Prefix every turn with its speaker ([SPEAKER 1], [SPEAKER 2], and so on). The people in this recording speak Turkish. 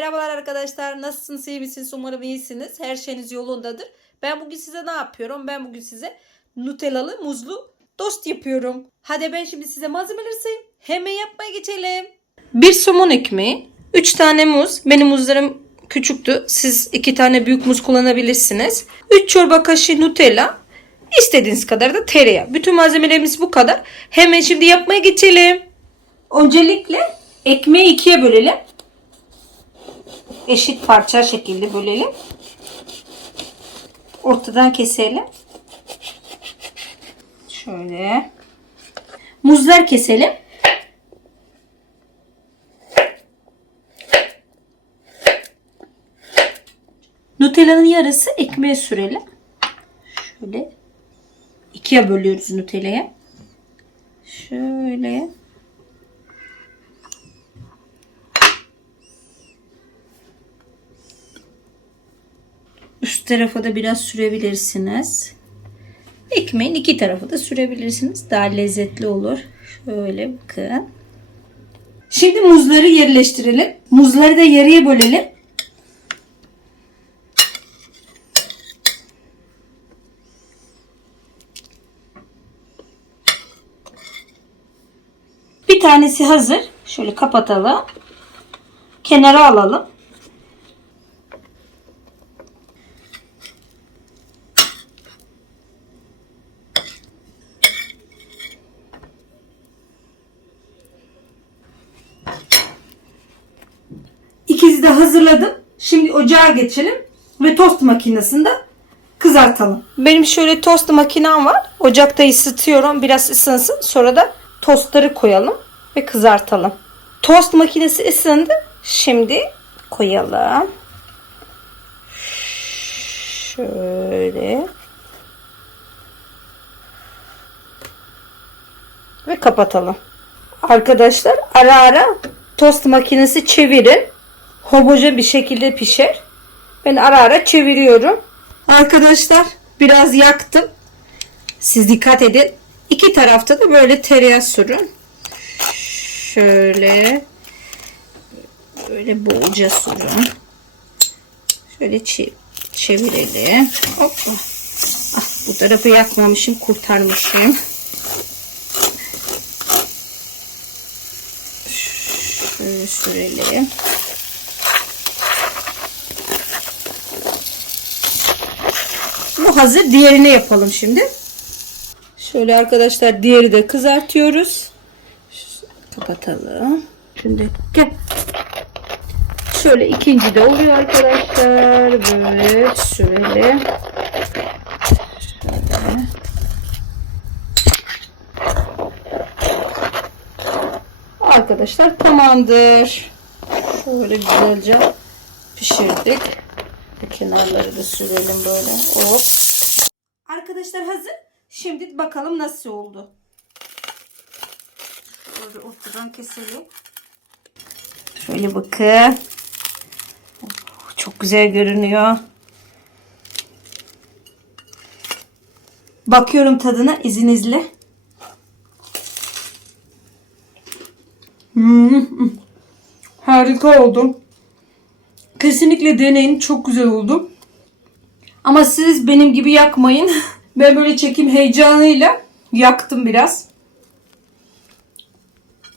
[SPEAKER 1] arkadaşlar. Nasılsınız? iyi misiniz? Umarım iyisiniz. Her şeyiniz yolundadır. Ben bugün size ne yapıyorum? Ben bugün size Nutellalı muzlu tost yapıyorum. Hadi ben şimdi size malzemeleri sayayım. Hemen yapmaya geçelim. Bir somon ekmeği, 3 tane muz. Benim muzlarım küçüktü. Siz 2 tane büyük muz kullanabilirsiniz. 3 çorba kaşığı Nutella. İstediğiniz kadar da tereyağı. Bütün malzemelerimiz bu kadar. Hemen şimdi yapmaya geçelim. Öncelikle ekmeği ikiye bölelim. Eşit parça şekilde bölelim. Ortadan keselim. Şöyle. Muzlar keselim. Nutella'nın yarısı ekmeğe sürelim. Şöyle ikiye bölüyoruz Nutella'yı. Şöyle. Üst tarafa da biraz sürebilirsiniz. Ekmeğin iki tarafı da sürebilirsiniz. Daha lezzetli olur. Şöyle bakın. Şimdi muzları yerleştirelim. Muzları da yarıya bölelim. Bir tanesi hazır. Şöyle kapatalım. Kenara alalım. De hazırladım. Şimdi ocağa geçelim ve tost makinesinde kızartalım. Benim şöyle tost makinem var. Ocakta ısıtıyorum. Biraz ısınsın. Sonra da tostları koyalım ve kızartalım. Tost makinesi ısındı. Şimdi koyalım. Şöyle. Ve kapatalım. Arkadaşlar ara ara tost makinesi çevirin. Homojen bir şekilde pişer. Ben ara ara çeviriyorum. Arkadaşlar biraz yaktım. Siz dikkat edin. İki tarafta da böyle tereyağı sürün. Şöyle böyle bolca sürün. Şöyle çe- çevirelim. Hoppa. Ah, bu tarafı yakmamışım, kurtarmışım. Şöyle sürelim. Bu hazır. Diğerini yapalım şimdi. Şöyle arkadaşlar diğeri de kızartıyoruz. Kapatalım. Şimdi gel. Şöyle ikinci de oluyor arkadaşlar. Böyle. Şöyle. Arkadaşlar tamamdır. Şöyle güzelce pişirdik. Kenarları da sürelim böyle. Hop. Arkadaşlar hazır. Şimdi bakalım nasıl oldu. Şöyle ortadan keselim. Şöyle bakın. Oh, Çok güzel görünüyor. Bakıyorum tadına izninizle. Hmm. Harika oldu. Kesinlikle deneyin. Çok güzel oldu. Ama siz benim gibi yakmayın. Ben böyle çekim heyecanıyla yaktım biraz.